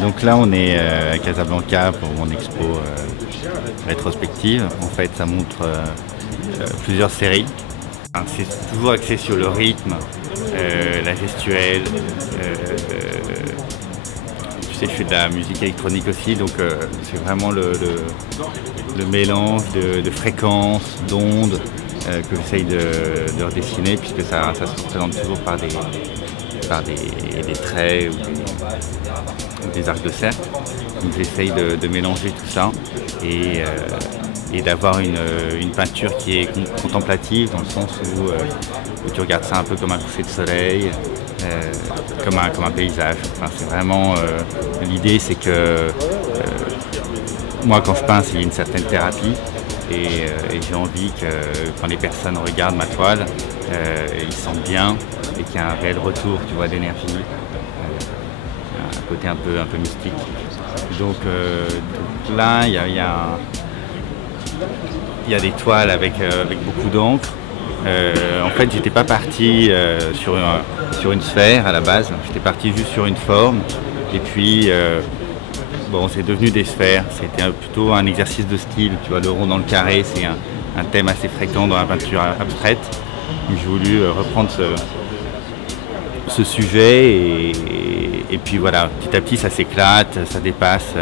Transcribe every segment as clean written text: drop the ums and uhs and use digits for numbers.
Donc là, on est à Casablanca pour mon expo rétrospective. En fait, ça montre plusieurs séries. C'est toujours axé sur le rythme, la gestuelle. Tu sais, je fais de la musique électronique aussi, donc c'est vraiment le mélange de fréquences, d'ondes que j'essaye de redessiner, puisque ça se représente toujours par des traits ou des arcs de cercle. Donc j'essaye de mélanger tout ça et d'avoir une peinture qui est contemplative, dans le sens où tu regardes ça un peu comme un coucher de soleil, comme un paysage. Enfin, c'est vraiment l'idée, c'est que moi, quand je peins, c'est une certaine thérapie, et j'ai envie que quand les personnes regardent ma toile, ils sentent bien et qu'il y a un réel retour, tu vois, d'énergie, un côté un peu mystique. Donc là, il y a des toiles avec beaucoup d'encre. En fait, j'étais pas parti sur une sphère à la base, j'étais parti juste sur une forme, et puis bon, c'est devenu des sphères. C'était plutôt un exercice de style, tu vois, le rond dans le carré, c'est un thème assez fréquent dans la peinture abstraite. Donc, j'ai voulu reprendre ce sujet, et puis voilà, petit à petit ça s'éclate, ça dépasse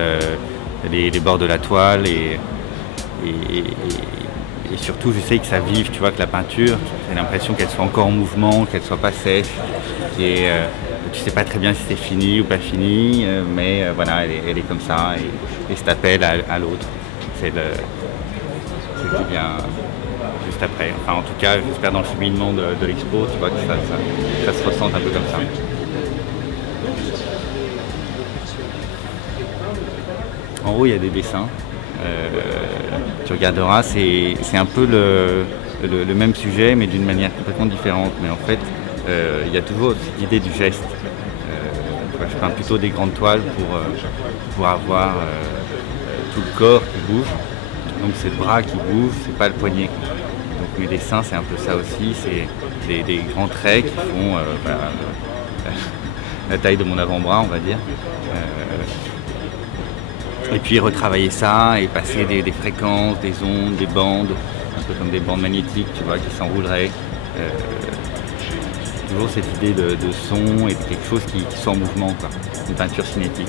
les bords de la toile, et surtout j'essaye que ça vive, tu vois, que la peinture, j'ai l'impression qu'elle soit encore en mouvement, qu'elle soit pas sèche, et tu sais pas très bien si c'est fini ou pas fini, mais voilà, elle est comme ça, et cet appel à l'autre, c'est ce qui vient juste après. Enfin, en tout cas, j'espère dans le cheminement de l'expo, tu vois, que ça se ressente un peu comme ça. En haut, il y a des dessins. Tu regarderas, c'est un peu le même sujet, mais d'une manière complètement différente. Mais en fait, il y a toujours cette idée du geste. Je peins plutôt des grandes toiles pour avoir tout le corps qui bouge. Donc c'est le bras qui bouge, c'est pas le poignet. Donc mes dessins, c'est un peu ça aussi. C'est des grands traits qui font la taille de mon avant-bras, on va dire. Et puis retravailler ça et passer des fréquences, des ondes, des bandes, un peu comme des bandes magnétiques, tu vois, qui s'enrouleraient. Toujours cette idée de son et de quelque chose qui soit en mouvement, quoi. Une peinture cinétique.